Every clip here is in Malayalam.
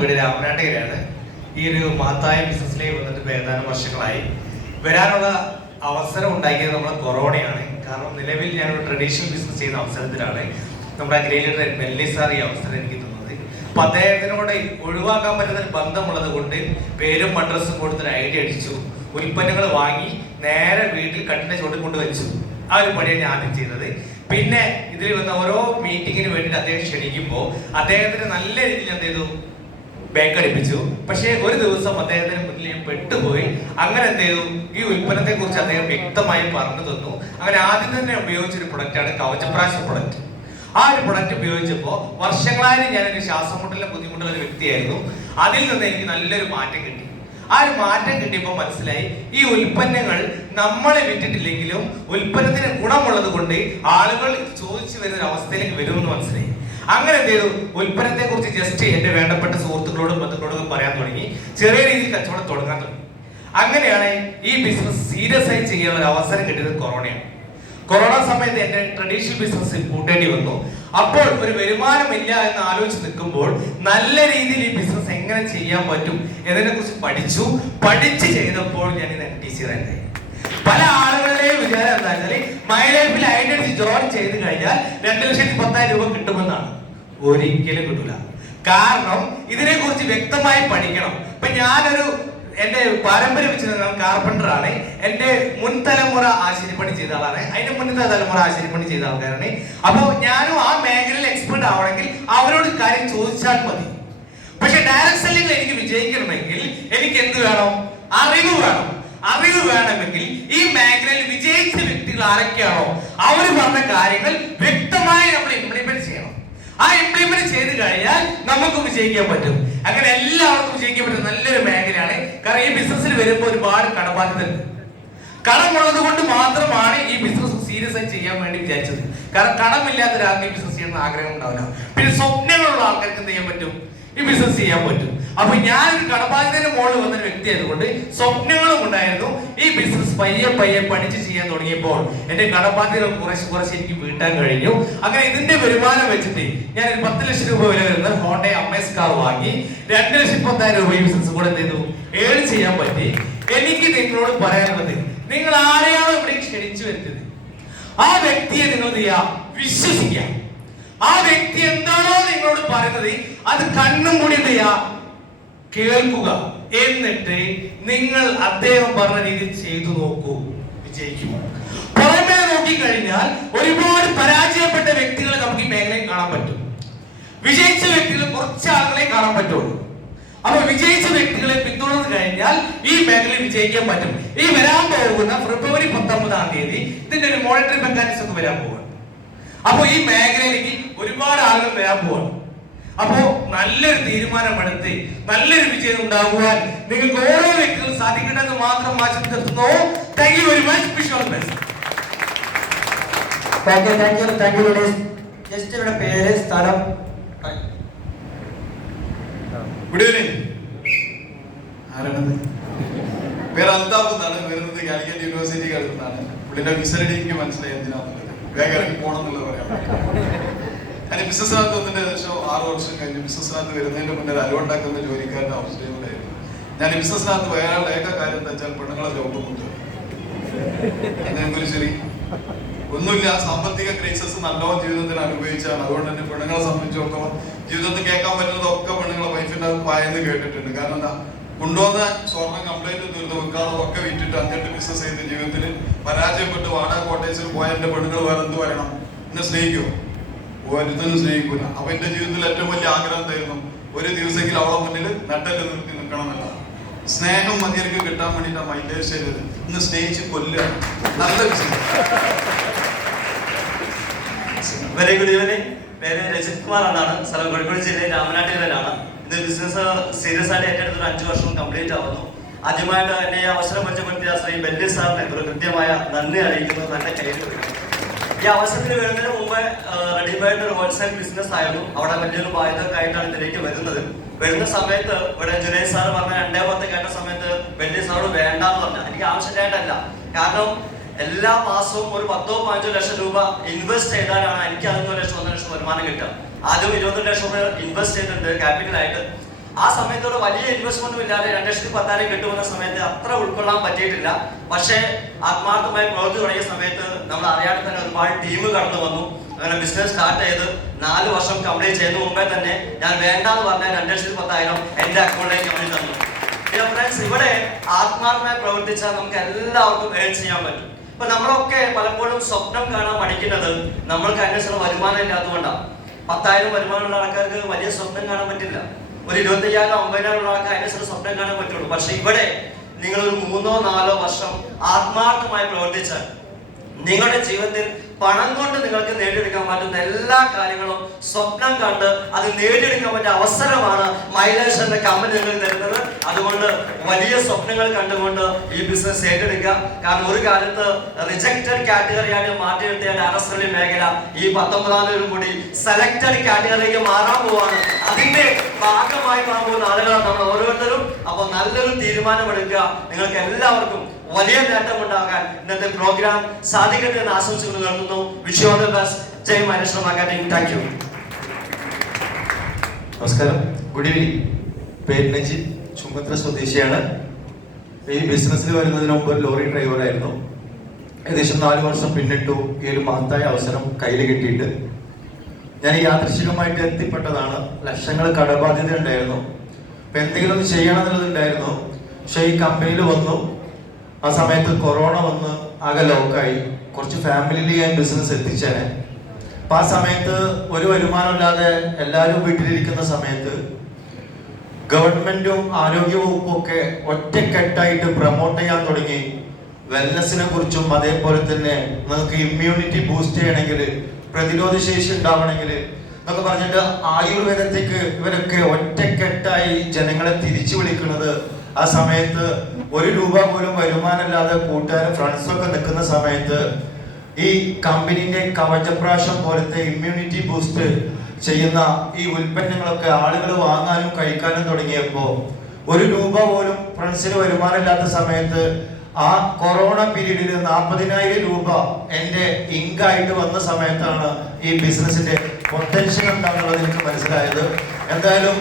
വീട് രാമനാട്ടുകരയാണ്. ഈ ഒരു മഹത്തായ ബിസിനസ്സിലേക്ക് വന്നിട്ട് ഏതാനും വർഷങ്ങളായി. വരാനുള്ള അവസരം ഉണ്ടാക്കിയത് നമ്മുടെ കൊറോണയാണ്. കാരണം നിലവിൽ ഞാനൊരു ട്രഡീഷണൽ ബിസിനസ് ചെയ്യുന്ന അവസരത്തിലാണ് നമ്മുടെ അഗ്രേലിയുടെ മെല്ലി സാർ ഈ അവസരം എനിക്ക് തന്നത്. അപ്പൊ അദ്ദേഹത്തിനോട് ഒഴിവാക്കാൻ പറ്റുന്ന ഒരു ബന്ധമുള്ളത് കൊണ്ട് പേരും അഡ്രസ്സും കൊടുത്തൊരു ഐഡിയ അടിച്ചു. ഉൽപ്പന്നങ്ങൾ വാങ്ങി നേരെ വീട്ടിൽ കട്ടിന്റെ ചുവട്ടിൽ കൊണ്ട് വെച്ചു. ആ ഒരു പണിയാണ് ഞാൻ ആദ്യം ചെയ്തത്. പിന്നെ ഇതിൽ വന്ന ഓരോ മീറ്റിങ്ങിന് വേണ്ടിയിട്ട് അദ്ദേഹം ക്ഷണിക്കുമ്പോൾ അദ്ദേഹത്തിന് നല്ല രീതിയിൽ എന്ത് ചെയ്തു, ബാങ്ക് അടിപ്പിച്ചു. പക്ഷേ ഒരു ദിവസം അദ്ദേഹത്തിന് മുന്നിൽ ഞാൻ പെട്ടുപോയി. അങ്ങനെ എന്ത് ചെയ്തു, ഈ ഉൽപ്പന്നത്തെ കുറിച്ച് അദ്ദേഹം വ്യക്തമായി പറഞ്ഞു തന്നു. അങ്ങനെ ആദ്യം തന്നെ ഉപയോഗിച്ചൊരു പ്രൊഡക്റ്റാണ് കവചപ്രാശ പ്രൊഡക്റ്റ്. ആ ഒരു പ്രൊഡക്റ്റ് ഉപയോഗിച്ചപ്പോൾ വർഷങ്ങളായി ഞാനൊരു ശ്വാസം മുട്ടലിന് ബുദ്ധിമുട്ടുള്ള ഒരു വ്യക്തിയായിരുന്നു. അതിൽ നിന്ന് എനിക്ക് നല്ലൊരു മാറ്റം കിട്ടി. ആ ഒരു മാറ്റം കിട്ടിയപ്പോൾ മനസ്സിലായി, ഈ ഉൽപ്പന്നങ്ങൾ നമ്മളെ വിറ്റിട്ടില്ലെങ്കിലും ഉൽപ്പന്നത്തിന് ഗുണമുള്ളത് കൊണ്ട് ആളുകൾ ചോദിച്ചു വരുന്ന ഒരു അവസ്ഥയിലേക്ക് വരുമെന്ന് മനസ്സിലായി. അങ്ങനെ എന്ത് ചെയ്തു, ഉൽപ്പന്നത്തെ കുറിച്ച് ജസ്റ്റ് എന്റെ വേണ്ടപ്പെട്ട സുഹൃത്തുക്കളോടും ബന്ധുക്കളോടും പറയാൻ തുടങ്ങി. ചെറിയ രീതിയിൽ കച്ചവടം തുടങ്ങാൻ തുടങ്ങി. അങ്ങനെയാണ് ഈ ബിസിനസ് സീരിയസ് ആയി ചെയ്യാനുള്ള ഒരു അവസരം കിട്ടിയത് കൊറോണയാണ്. കൊറോണ സമയത്ത് എന്റെ ട്രഡീഷണൽ ബിസിനസ് കൂട്ടേണ്ടി വന്നു. അപ്പോൾ ഒരു വരുമാനമില്ല എന്ന് ആലോചിച്ച് നിൽക്കുമ്പോൾ നല്ല രീതിയിൽ ഈ ബിസിനസ് എങ്ങനെ ചെയ്യാൻ പറ്റും എന്നതിനെ കുറിച്ച് പഠിച്ച് ചെയ്തപ്പോൾ ഞാൻ ഇത് NTC റാങ്കായി. പല ആളുകളുടെയും വിചാരം എന്താ വെച്ചാൽ മൈ ലൈഫിൽ ഐഡന്റിറ്റി ജോയിൻ ചെയ്ത് കഴിഞ്ഞാൽ 2,10,000 രൂപ കിട്ടുമെന്നാണ്. ഒരിക്കലും കിട്ടൂല. കാരണം ഇതിനെ കുറിച്ച് വ്യക്തമായി പഠിക്കണം. ഇപ്പൊ ഞാനൊരു എന്റെ പാരമ്പര്യം വെച്ച് കാർപ്പന്റർ ആണ്. എന്റെ മുൻ തലമുറ ആശാരിപ്പണി ചെയ്ത ആളാണ്. അതിന്റെ മുന്നത്തെ തലമുറ ആശാരിപ്പണി ചെയ്ത ആൾക്കാരാണ്. അപ്പോ ഞാനും ആ മേഖലയിൽ എക്സ്പെർട്ട് ആവണമെങ്കിൽ അവരോട് കാര്യം ചോദിച്ചാൽ മതി. പക്ഷെ ഡയറക്ട് സെല്ലിംഗ് എനിക്ക് വിജയിക്കണമെങ്കിൽ എനിക്ക് എന്ത് വേണം? അറിവ് വേണം. അറിവ് വേണമെങ്കിൽ ഈ മേഖലയിൽ വിജയിച്ച വ്യക്തികൾ ആരൊക്കെയാണോ അവർ പറഞ്ഞ കാര്യങ്ങൾ വ്യക്തമായി നമ്മൾ ഇംപ്ലിമെന്റ് ചെയ്യണം. ആ ഇംപ്ലിമെന്റ് ചെയ്ത് കഴിഞ്ഞാൽ നമുക്ക് വിജയിക്കാൻ പറ്റും. അങ്ങനെ എല്ലാവർക്കും വിജയിക്കാൻ പറ്റും നല്ലൊരു മേഖലയാണ്. കാരണം ഈ ബിസിനസ്സിൽ വരുമ്പോൾ ഒരുപാട് കടബാധ്യതയുണ്ട്. കടമുള്ളത് കൊണ്ട് മാത്രമാണ് ഈ ബിസിനസ് സീരിയസ് ആയി ചെയ്യാൻ വേണ്ടി വിചാരിച്ചത്. കാരണം കടമില്ലാത്ത ഒരാൾക്ക് ഈ ബിസിനസ് ചെയ്യുന്ന ആഗ്രഹം ഉണ്ടാവില്ല. പിന്നെ സ്വപ്നങ്ങളുള്ള ആൾക്കാർക്ക് എന്ത് ചെയ്യാൻ പറ്റും? ഈ ബിസിനസ് ചെയ്യാൻ പറ്റും. അപ്പൊ ഞാനൊരു കടബാധ്യതയുടെ മുകളിൽ വന്നൊരു വ്യക്തി ആയതുകൊണ്ട് സ്വപ്നങ്ങളും ഉണ്ടായിരുന്നു. ഈ ബിസിനസ് പയ്യെ പഠിച്ച് ചെയ്യാൻ തുടങ്ങിയപ്പോൾ എന്റെ കടബാധ്യതകൾ കുറച്ച് എനിക്ക് വീട്ടാൻ കഴിഞ്ഞു. അങ്ങനെ ഇതിന്റെ വരുമാനം വെച്ചിട്ട് ഞാൻ ഒരു 10 ലക്ഷം രൂപ വില വരുന്ന ഹോണ്ട അമേസ് കാർ വാങ്ങി 2,10,000 രൂപ ഈ ബിസിനസ് കൂടെ എന്ത് ചെയ്തു, ഏൺ ചെയ്യാൻ പറ്റി. എനിക്ക് നിങ്ങളോട് പറയാനുള്ളത്, നിങ്ങൾ ആരെയാണോ ഇവിടെ ക്ഷണിച്ചു വരുന്നത് ആ വ്യക്തിയെ നിങ്ങൾ വിശ്വസിക്കാം. ആ വ്യക്തി എന്താണോ നിങ്ങളോട് പറയുന്നത് അത് കണ്ണും കൂടി എന്ത് ചെയ്യാ, കേൾക്കുക. എന്നിട്ട് നിങ്ങൾ അദ്ദേഹം പറഞ്ഞ രീതിയിൽ ചെയ്തു നോക്കൂ, വിജയിക്കും. പുറമേ നോക്കിക്കഴിഞ്ഞാൽ ഒരുപാട് പരാജയപ്പെട്ട വ്യക്തികളെ നമുക്ക് ഈ മേഖലയിൽ കാണാൻ പറ്റും. വിജയിച്ച വ്യക്തികൾ കുറച്ച് ആളുകളെ കാണാൻ പറ്റുള്ളൂ. അപ്പൊ വിജയിച്ച വ്യക്തികളെ പിന്തുടർന്ന് കഴിഞ്ഞാൽ ഈ മേഖലയിൽ വിജയിക്കാൻ പറ്റും. ഈ വരാൻ പോകുന്ന ഫെബ്രുവരി 19-ാം തീയതി ഇതിന്റെ ഒരു മോണിറ്ററി മെക്കാനിസം ഒക്കെ വരാൻ പോവാണ്. അപ്പൊ ഈ മേഖലയിലേക്ക് ഒരുപാട് ആളുകൾ വരാൻ പോവാണ്. അപ്പോ നല്ലൊരു തീരുമാനമെടുത്ത് നല്ലൊരു വിജയം ഉണ്ടാകുവാൻ നിങ്ങൾക്ക് ഓരോ വ്യക്തികളും സാധിക്കട്ടെ എന്ന് മാത്രം ആശംസിക്കുന്നു. Thank you very much. Wish all the best. Thank you. Just പേര്, സ്ഥലം. Good evening. ആരാണത്? പേര് അൽതാഫ് എന്നാണ്. വരുന്നത് കാലിക്കറ്റ് യൂണിവേഴ്സിറ്റിക്ക് അടുത്താണ്. പുള്ളിന്റെ വിസലടി എനിക്ക് മനസ്സിലായി എന്തിനാന്നുള്ളത്. വേഗം ഇറങ്ങി പോകണം എന്നുള്ളത് പറയാൻ. ഞാൻ ബിസിനസ്സിനകത്ത് വന്നിട്ട് ഏകദേശം 6 വർഷം കഴിഞ്ഞു. ബിസിനസ്സിനകത്ത് വരുന്നതിന്റെ മുന്നേ അലുണ്ടാക്കുന്ന ജോലിക്കാരന്റെ അവസ്ഥയിലായിരുന്നു. ഞാൻ ഈ ബിസിനസ്സിനകത്ത് വരാനുള്ള ഏക കാര്യം എന്താ വെച്ചാൽ പെണ്ണുങ്ങളെ ലോകമുണ്ട്. അതിനെക്കുറിച്ച് ഒന്നുമില്ല. സാമ്പത്തിക ക്രൈസിസ് നല്ലോണം ജീവിതത്തിന് അനുഭവിച്ചാണ്. അതുകൊണ്ട് തന്നെ പെണ്ണുങ്ങളെ സംബന്ധിച്ചിടത്തോളം ജീവിതത്തിൽ കേൾക്കാൻ പറ്റുന്നതൊക്കെ പെണ്ണുങ്ങളെ വൈഫിന്റെ വായെന്ന് കേട്ടിട്ടുണ്ട്. കാരണം എന്താ, കൊണ്ടുവന്ന സ്വർണ്ണം കംപ്ലൈന്റ് തീർത്ത് വെക്കാതെ വിറ്റിട്ട് 5-8 ബിസിനസ് ചെയ്ത് ജീവിതത്തിൽ പരാജയപ്പെട്ട് വാടക കോട്ടേജിൽ പോയ എന്റെ പെണ്ണുങ്ങൾ വേറെ എന്ത് പറയണം? എന്നെ സ്നേഹിക്കുമോ? ഒരുത്തനും സ്നേഹിക്കൂല. അപ്പൊ എന്റെ ജീവിതത്തിൽ ഏറ്റവും വലിയ ആഗ്രഹം എന്തായിരുന്നു? ഒരു ദിവസമെങ്കിലും അവളെ മുന്നിൽ നട്ടല് നിർത്തി നിൽക്കണം എന്നല്ല. സ്നേഹം മതിയർക്ക് കിട്ടാൻ വേണ്ടിട്ട് മൈലേജ് ചെയ്തത് ഇന്ന് സ്നേഹിച്ച് കൊല്ലുക. നല്ല ബിസിനസ്. Very good evening. പേര് രജിത് കുമാർ എന്നാണ്. സ്ഥലം കോഴിക്കോട് ജില്ലയിൽ രാമനാട്ടുകരയിലാണ്. ഇത് ബിസിനസ് സീരിയസ് ആയിട്ട് ഏറ്റെടുത്തൊരു 5 വർഷം കംപ്ലീറ്റ് ആവുന്നു. ആദ്യമായിട്ട് എന്നെ ഈ അവസരം മെച്ചപ്പെടുത്തിയ ശ്രീ ബെല്ലി സാറിനെ ഒരു കൃത്യമായ നന്ദി അറിയിക്കുന്നത് തന്നെ കയ്യിൽ വരും. ഈ അവസരത്തിന് വരുന്നതിന് മുമ്പ് റെഡിമെയ്ഡ് ഒരു ഹോൾസെയിൽ ബിസിനസ് ആയിരുന്നു. അവിടെ വലിയൊരു ബാധ്യതക്കായിട്ടാണ് ഇതിലേക്ക് വരുന്നത്. വരുന്ന സമയത്ത് ഇവിടെ ജുനൈദ് സാർ പറഞ്ഞ 2-10 കേട്ട സമയത്ത് ബെല്ലി സാറോട് വേണ്ടാന്ന് പറഞ്ഞ എനിക്ക് ആവശ്യമായിട്ടല്ല. കാരണം എല്ലാ മാസവും ഒരു 10-15 ലക്ഷം രൂപ ഇൻവെസ്റ്റ് ചെയ്താലാണ് എനിക്ക് 1 ലക്ഷം 1 ലക്ഷം വരുമാനം കിട്ടുക. ആദ്യം 22 ലക്ഷം രൂപ ഇൻവെസ്റ്റ് ചെയ്തിട്ടുണ്ട് ക്യാപിറ്റലായിട്ട്. ആ സമയത്തോട് വലിയ ഇൻവെസ്റ്റ്മെന്റും ഇല്ലാതെ 2,10,000 കിട്ടുമെന്ന സമയത്ത് അത്ര ഉൾക്കൊള്ളാൻ പറ്റിയിട്ടില്ല. പക്ഷേ ആത്മാർത്ഥമായി പ്രവർത്തി തുടങ്ങിയ സമയത്ത് നമ്മൾ അറിയാതെ തന്നെ ഒരുപാട് ടീം കടന്നു വന്നു. അങ്ങനെ ബിസിനസ് സ്റ്റാർട്ട് ചെയ്ത് 4 വർഷം കംപ്ലീറ്റ് ചെയ്യുന്ന മുമ്പേ തന്നെ ഞാൻ വേണ്ടാന്ന് പറഞ്ഞ 2,10,000 എന്റെ അക്കൗണ്ടിലേക്ക് നമ്മൾ തന്നു. ഫ്രണ്ട്സ്, ഇവിടെ ആത്മാർത്ഥമായി പ്രവർത്തിച്ചാൽ നമുക്ക് എല്ലാവർക്കും ഏൺ ചെയ്യാൻ പറ്റും. ഇപ്പൊ നമ്മളൊക്കെ പലപ്പോഴും സ്വപ്നം കാണാൻ പഠിക്കുന്നത് നമ്മൾക്ക് അതിനനുസരിച്ച് വരുമാനം ഇല്ലാത്തതുകൊണ്ടാണ്. 10,000 വരുമാനമുള്ള ആൾക്കാർക്ക് വലിയ സ്വപ്നം കാണാൻ പറ്റില്ല. ഒരു 25,000 50,000 ഉള്ള ആൾക്ക് അതിനനുസരിച്ച് സ്വപ്നം കാണാൻ പറ്റുള്ളൂ. പക്ഷെ ഇവിടെ നിങ്ങൾ ഒരു 3-4 വർഷം ആത്മാർത്ഥമായി പ്രവർത്തിച്ചാൽ നിങ്ങളുടെ ജീവിതത്തിൽ പണം കൊണ്ട് നിങ്ങൾക്ക് നേടിയെടുക്കാൻ പറ്റുന്ന എല്ലാ കാര്യങ്ങളും സ്വപ്നം കണ്ട് അത് നേടിയെടുക്കാൻ പറ്റിയ അവസരമാണ് മൈലേജ് എന്ന കമ്പനി നിങ്ങൾ തരുന്നത്. അതുകൊണ്ട് വലിയ സ്വപ്നങ്ങൾ കണ്ടുകൊണ്ട് ഈ ബിസിനസ് ഏറ്റെടുക്കുക. കാരണം ഒരു കാലത്ത് റിജക്റ്റഡ് കാറ്റഗറിയായിട്ട് മാറ്റിയെടുത്ത അറസ്ലി മേഖല ഈ 19 കൂടി സെലക്ടഡ് കാറ്റഗറിയിലേക്ക് മാറാൻ പോവാണ്. അതിന്റെ ഭാഗമായി മാറാൻ പോകുന്ന ആളുകളാണ് നമ്മൾ ഓരോരുത്തരും. അപ്പോൾ നല്ലൊരു തീരുമാനമെടുക്കുക. നിങ്ങൾക്ക് എല്ലാവർക്കും വലിയ നേട്ടം ഉണ്ടാകാൻ ഇന്നത്തെ പ്രോഗ്രാം സാധിക്കട്ടെ എന്ന് ആശംസിക്കുന്നു നിർത്തുന്നു. Wish you all the best. Jai Maheshwara marketing. Thank you. നമസ്കാരം, ഗുഡ് ഈവനിങ്. പേര് നജീബ്, ചുമത്ര സ്വദേശിയാണ്. ഈ ബിസിനസ്സിൽ വരുന്നതിന് മുമ്പ് ലോറി ഡ്രൈവറായിരുന്നു. ഏകദേശം 4 വർഷം പിന്നിട്ടു. ഈ ഒരു മഹത്തായ അവസരം കയ്യിൽ കിട്ടിയിട്ട് ഞാൻ യാദൃശികമായിട്ട് എത്തിപ്പെട്ടതാണ്. ലക്ഷങ്ങൾ കടബാധ്യത ഉണ്ടായിരുന്നു. അപ്പം എന്തെങ്കിലും ഒന്ന് ചെയ്യണം എന്നുള്ളതുണ്ടായിരുന്നു. പക്ഷെ ഈ കമ്പനിയിൽ വന്നു. ആ സമയത്ത് കൊറോണ വന്ന് ആകെ ലോക്കായി. കുറച്ച് ഫാമിലിയിൽ ഞാൻ ബിസിനസ് എത്തിച്ചേനെ. അപ്പം ആ സമയത്ത് ഒരു വരുമാനമില്ലാതെ എല്ലാവരും വീട്ടിലിരിക്കുന്ന സമയത്ത് ഗവൺമെന്റും ആരോഗ്യവകുപ്പും ഒക്കെ ഒറ്റക്കെട്ടായിട്ട് പ്രൊമോട്ട് ചെയ്യാൻ തുടങ്ങി. വെൽനെസ്സിനെ കുറിച്ചും അതേപോലെ തന്നെ നമുക്ക് ഇമ്മ്യൂണിറ്റി ബൂസ്റ്റ് ചെയ്യണമെങ്കിൽ, പ്രതിരോധ ശേഷി ഉണ്ടാവണമെങ്കിൽ എന്നൊക്കെ പറഞ്ഞിട്ട് ആയുർവേദത്തേക്ക് ഇവരൊക്കെ ഒറ്റക്കെട്ടായി ജനങ്ങളെ തിരിച്ചു വിളിക്കുന്നത്. ആ സമയത്ത് 1 രൂപ പോലും വരുമാനമില്ലാതെ കൂട്ടുകാരും ഫ്രണ്ട്സും ഒക്കെ നിൽക്കുന്ന സമയത്ത് ഈ കമ്പനിന്റെ കവചപ്രാശം പോലത്തെ ഇമ്മ്യൂണിറ്റി ബൂസ്റ്റ് ചെയ്യുന്ന ഈ ഉൽപ്പന്നങ്ങളൊക്കെ ആളുകൾ വാങ്ങാനും കഴിക്കാനും തുടങ്ങിയപ്പോൾ 1 രൂപ പോലും ഫ്രണ്ട്സിന് വരുമാനമില്ലാത്ത സമയത്ത് ആ കൊറോണ പീരീഡിൽ 40,000 രൂപ എൻ്റെ ഇൻകായിട്ട് വന്ന സമയത്താണ് ഈ ബിസിനസിന്റെ പൊട്ടൻഷ്യൽ എന്താണെന്നുള്ളത് എനിക്ക് മനസ്സിലായത്. എന്തായാലും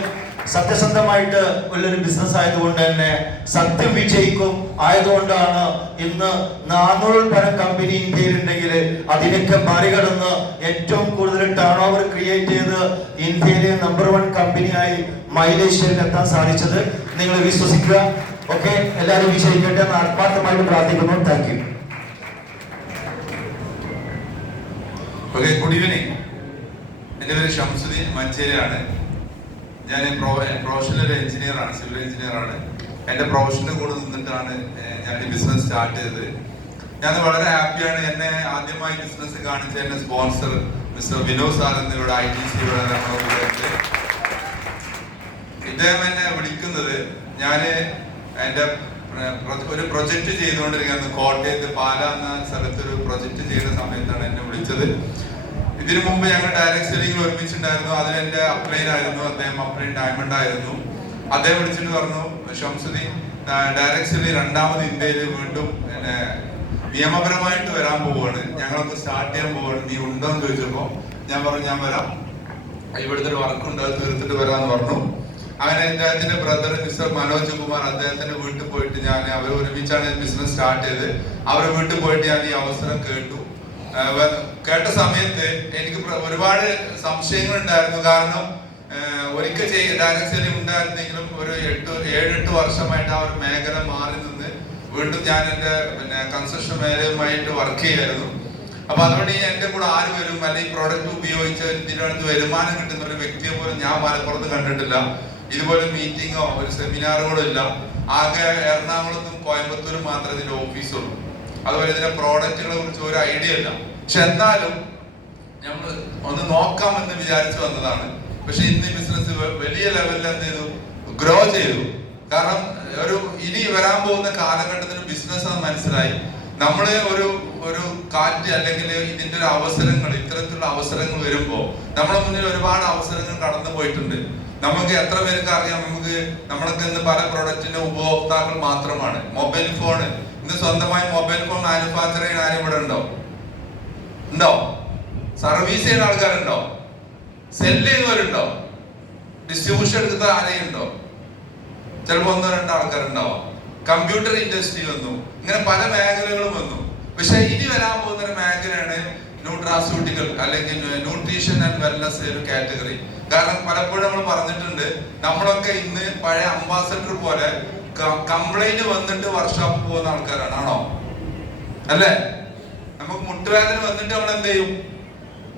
സത്യസന്ധമായിട്ട് ഉള്ളൊരു ബിസിനസ് ആയതുകൊണ്ട് തന്നെ സത്യം വിജയിക്കും ആയതുകൊണ്ടാണ് ഇന്ന് 400 പരം കമ്പനി ഇന്ത്യയിലുണ്ടെങ്കിൽ അതിനൊക്കെ മറികടന്ന് ഏറ്റവും കൂടുതൽ ടേൺ ഓവർ ക്രിയേറ്റ് ചെയ്ത് ഇന്ത്യയിലെ നമ്പർ 1 കമ്പനിയായി മൈലേഷ്യയിൽ എത്താൻ സാധിച്ചത്. നിങ്ങൾ വിശ്വസിക്കുക. ഓക്കെ, എല്ലാവരും വിജയിക്കട്ടെ എന്ന് ആത്മാർത്ഥമായിട്ട് പ്രാർത്ഥിക്കുന്നു. Thank you. Okay, good evening. എൻ്റെ പേര് ഷംസുദ്ദീൻ, മഞ്ചേരിയാണ്. ഞാൻ പ്രൊഫഷണൽ ഒരു എഞ്ചിനീയറാണ്, സിവിൽ എഞ്ചിനീയറാണ്. എൻ്റെ പ്രൊഫഷൻ്റെ കൂടെ നിന്നിട്ടാണ് ഞാൻ ഈ ബിസിനസ് സ്റ്റാർട്ട് ചെയ്തത്. ഞാൻ വളരെ ഹാപ്പിയാണ്. എന്നെ ആദ്യമായി ബിസിനസ് കാണിച്ച എന്നെ സ്പോൺസർ മിസ്റ്റർ വിനോദ് സാർ എന്നിവിടെ ITC-യുടെ ഇദ്ദേഹം എന്നെ വിളിക്കുന്നത്, ഞാൻ എൻ്റെ ഒരു പ്രൊജക്റ്റ് ചെയ്തുകൊണ്ടിരിക്കുന്നത് കോട്ടയത്ത് പാല എന്ന സ്ഥലത്തൊരു പ്രൊജക്റ്റ് ചെയ്യുന്ന സമയത്താണ് എന്നെ വിളിച്ചത്. ഇതിനു മുമ്പ് ഞങ്ങൾ ഡയറക്ട് സെല്ലിംഗ് ഒരുമിച്ചുണ്ടായിരുന്നു. അതിൽ എൻ്റെ അപ്ലൈൻ ആയിരുന്നു, അദ്ദേഹം അപ്ലൈൻ ഡയമണ്ട് ആയിരുന്നു. അദ്ദേഹം വിളിച്ചിട്ട് പറഞ്ഞു, ഷംസുദ്ദീൻ, ഡയറക്ട് സെല്ലിംഗ് 2ാമത് ഇന്ത്യയിൽ വീണ്ടും നിയമപരമായിട്ട് വരാൻ പോവുകയാണ്, ഞങ്ങളൊക്കെ സ്റ്റാർട്ട് ചെയ്യാൻ പോവുകയാണ്, നീ ഉണ്ടോ എന്ന് ചോദിച്ചപ്പോൾ ഞാൻ പറഞ്ഞു ഞാൻ വരാം, ഇവിടുത്തെ ഒരു വർക്കുണ്ട്, അത് തീർത്തിട്ട് വരാമെന്ന് പറഞ്ഞു. അങ്ങനെ അദ്ദേഹത്തിന്റെ ബ്രദർ മിസ്റ്റർ മനോജ് കുമാർ, അദ്ദേഹത്തിന്റെ വീട്ടിൽ പോയിട്ട് അവർ ഒരുമിച്ചാണ് ബിസിനസ് സ്റ്റാർട്ട് ചെയ്ത്. അവരുടെ വീട്ടിൽ പോയിട്ട് ഞാൻ ഈ അവസരം കേട്ടു. കേട്ട സമയത്ത് എനിക്ക് ഒരുപാട് സംശയങ്ങൾ ഉണ്ടായിരുന്നു. കാരണം ഒരിക്കൽ ഡയറക്ട് സെല്ലിംഗ് ഉണ്ടായിരുന്നെങ്കിലും ഒരു 7-8 വർഷമായിട്ട് ആ ഒരു മേഖല മാറി നിന്ന് വീണ്ടും ഞാൻ എൻ്റെ കൺസ്ട്രക്ഷൻ മേഖലയുമായിട്ട് വർക്ക് ചെയ്യായിരുന്നു. അപ്പൊ അതുകൊണ്ട് എൻ്റെ കൂടെ ആര് വരും, അല്ലെങ്കിൽ പ്രോഡക്റ്റ് ഉപയോഗിച്ച് ഇതിനടുത്ത് വരുമാനം കിട്ടുന്ന ഒരു വ്യക്തിയെ പോലും ഞാൻ മലപ്പുറത്ത് കണ്ടിട്ടില്ല. ഇതുപോലെ മീറ്റിങ്ങോ ഒരു സെമിനാറുകളോ ഇല്ല. ആകെ എറണാകുളത്തും കോയമ്പത്തൂരും മാത്രമേ ഇതിന്റെ ഓഫീസുള്ളൂ. അതുപോലെ ഇതിന്റെ പ്രോഡക്റ്റുകളെ കുറിച്ച് ഒരു ഐഡിയ ഇല്ല. പക്ഷെ എന്നാലും നമ്മൾ ഒന്ന് നോക്കാമെന്ന് വിചാരിച്ചു വന്നതാണ്. പക്ഷെ ഇന്ന് ഈ ബിസിനസ് വലിയ ലെവലിൽ എന്ത് ചെയ്തു, ഗ്രോ ചെയ്തു. കാരണം ഇനി വരാൻ പോകുന്ന കാലഘട്ടത്തിന് ബിസിനസ് എന്ന് മനസ്സിലായി. നമ്മള് ഒരു കാറ്റ് അല്ലെങ്കിൽ ഇതിന്റെ ഒരു അവസരങ്ങൾ, ഇത്തരത്തിലുള്ള അവസരങ്ങൾ വരുമ്പോൾ നമ്മുടെ മുന്നിൽ ഒരുപാട് അവസരങ്ങൾ കടന്നു പോയിട്ടുണ്ട്. നമുക്ക് എത്ര പേർക്ക് അറിയാം, നമ്മളൊക്കെ ഇന്ന് പല പ്രൊഡക്റ്റിന്റെ ഉപഭോക്താക്കൾ മാത്രമാണ്. മൊബൈൽ ഫോൺ, ഇന്ന് സ്വന്തമായി മൊബൈൽ ഫോൺ മാനുഫാക്ചർ ചെയ്യുന്ന ആരും ഇവിടെ ഉണ്ടോ? സർവീസ് ചെയ്യുന്ന ആൾക്കാരുണ്ടോ? സെല് ചെയ്യുന്നവരുണ്ടോ? ഡിസ്ട്രിബ്യൂഷൻ എടുത്ത ആരെയും ഉണ്ടോ? ചിലപ്പോൾ 1-2 ആൾക്കാരുണ്ടാവാം. കമ്പ്യൂട്ടർ ഇൻഡസ്ട്രി വന്നു, ഇങ്ങനെ പല മേഖലകളും വന്നു. പക്ഷെ ഇനി വരാൻ പോകുന്ന ഒരു മേഖലയാണ് ന്യൂട്രാസ്യൂട്ടിക്കൽ അല്ലെങ്കിൽ ന്യൂട്രീഷൻ ആൻഡ് വെൽനസ് ഒരു കാറ്റഗറി. കാരണം പലപ്പോഴും നമ്മൾ പറഞ്ഞിട്ടുണ്ട്, നമ്മളൊക്കെ ഇന്ന് പഴയ അംബാസഡർ പോലെ കംപ്ലൈന്റ് വന്നിട്ട് വർക്ക്ഷോപ്പ് പോകുന്ന ആൾക്കാരാണ്. ആണോ? അല്ലേ? നമുക്ക് മുട്ടുവേദന വന്നിട്ട് നമ്മൾ എന്ത് ചെയ്യും?